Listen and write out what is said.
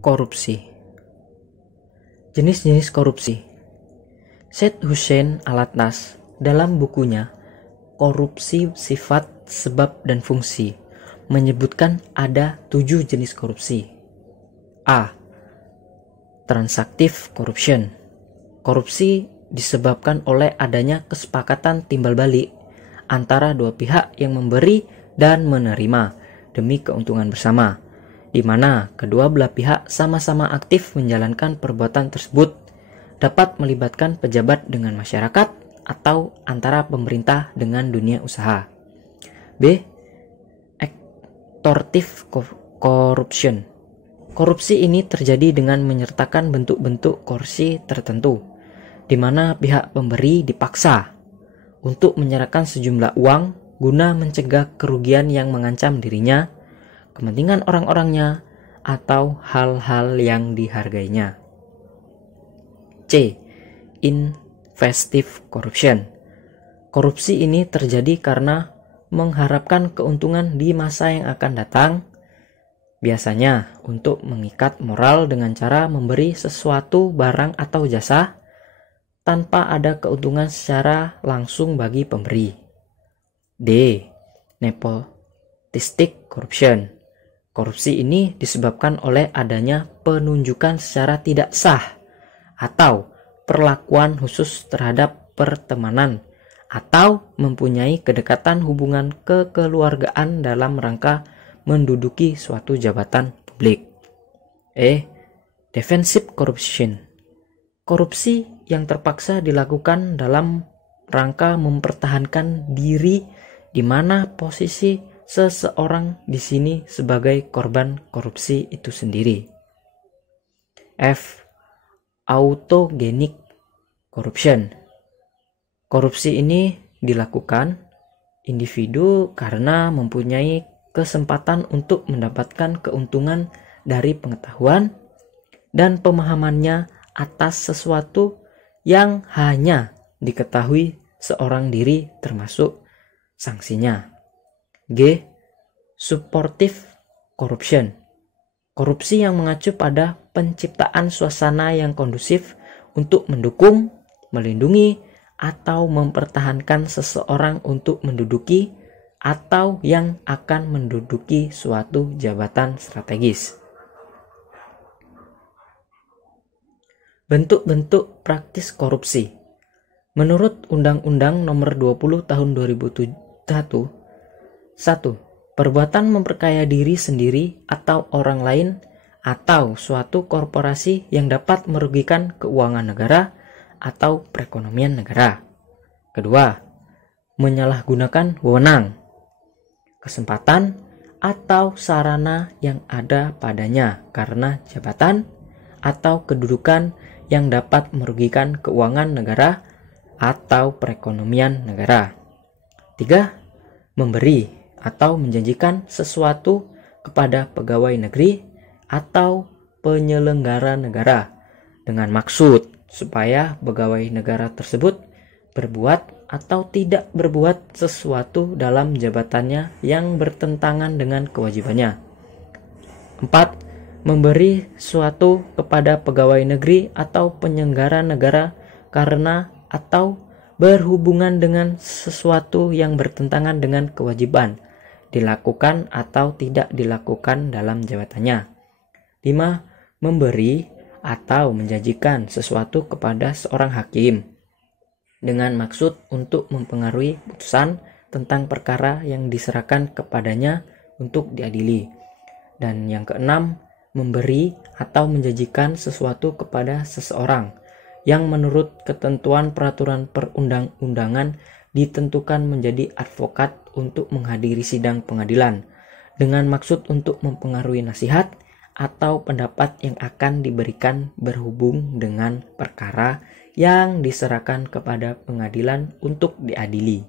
Korupsi. Jenis-jenis korupsi. Syed Hussein Alatas dalam bukunya Korupsi Sifat, Sebab dan Fungsi menyebutkan ada 7 jenis korupsi. A. Transaktif corruption. Korupsi disebabkan oleh adanya kesepakatan timbal balik antara dua pihak yang memberi dan menerima demi keuntungan bersama, di mana kedua belah pihak sama-sama aktif menjalankan perbuatan tersebut, dapat melibatkan pejabat dengan masyarakat atau antara pemerintah dengan dunia usaha. B. Extortive corruption. Korupsi ini terjadi dengan menyertakan bentuk-bentuk korupsi tertentu, di mana pihak pemberi dipaksa untuk menyerahkan sejumlah uang guna mencegah kerugian yang mengancam dirinya, kepentingan orang-orangnya, atau hal-hal yang dihargainya. C. Investive corruption. Korupsi ini terjadi karena mengharapkan keuntungan di masa yang akan datang, biasanya untuk mengikat moral dengan cara memberi sesuatu barang atau jasa tanpa ada keuntungan secara langsung bagi pemberi. D. Nepotistic corruption. Korupsi ini disebabkan oleh adanya penunjukan secara tidak sah atau perlakuan khusus terhadap pertemanan atau mempunyai kedekatan hubungan kekeluargaan dalam rangka menduduki suatu jabatan publik. E. Defensive corruption. Korupsi yang terpaksa dilakukan dalam rangka mempertahankan diri, di mana posisi seseorang di sini sebagai korban korupsi itu sendiri. F. Autogenic corruption. Korupsi ini dilakukan individu karena mempunyai kesempatan untuk mendapatkan keuntungan dari pengetahuan dan pemahamannya atas sesuatu yang hanya diketahui seorang diri termasuk sanksinya. G. Supportive corruption. Korupsi yang mengacu pada penciptaan suasana yang kondusif untuk mendukung, melindungi, atau mempertahankan seseorang untuk menduduki atau yang akan menduduki suatu jabatan strategis. Bentuk-bentuk praktis korupsi. Menurut Undang-Undang Nomor 20 Tahun 2001, 1. Perbuatan memperkaya diri sendiri atau orang lain atau suatu korporasi yang dapat merugikan keuangan negara atau perekonomian negara. Kedua, menyalahgunakan wewenang, kesempatan, atau sarana yang ada padanya karena jabatan atau kedudukan yang dapat merugikan keuangan negara atau perekonomian negara. 3. Memberi atau menjanjikan sesuatu kepada pegawai negeri atau penyelenggara negara dengan maksud supaya pegawai negara tersebut berbuat atau tidak berbuat sesuatu dalam jabatannya yang bertentangan dengan kewajibannya. 4. Memberi suatu kepada pegawai negeri atau penyelenggara negara karena atau berhubungan dengan sesuatu yang bertentangan dengan kewajiban dilakukan atau tidak dilakukan dalam jabatannya. 5. Memberi atau menjanjikan sesuatu kepada seorang hakim dengan maksud untuk mempengaruhi putusan tentang perkara yang diserahkan kepadanya untuk diadili. Dan yang keenam, memberi atau menjanjikan sesuatu kepada seseorang yang menurut ketentuan peraturan perundang-undangan ditentukan menjadi advokat untuk menghadiri sidang pengadilan dengan maksud untuk mempengaruhi nasihat atau pendapat yang akan diberikan berhubung dengan perkara yang diserahkan kepada pengadilan untuk diadili.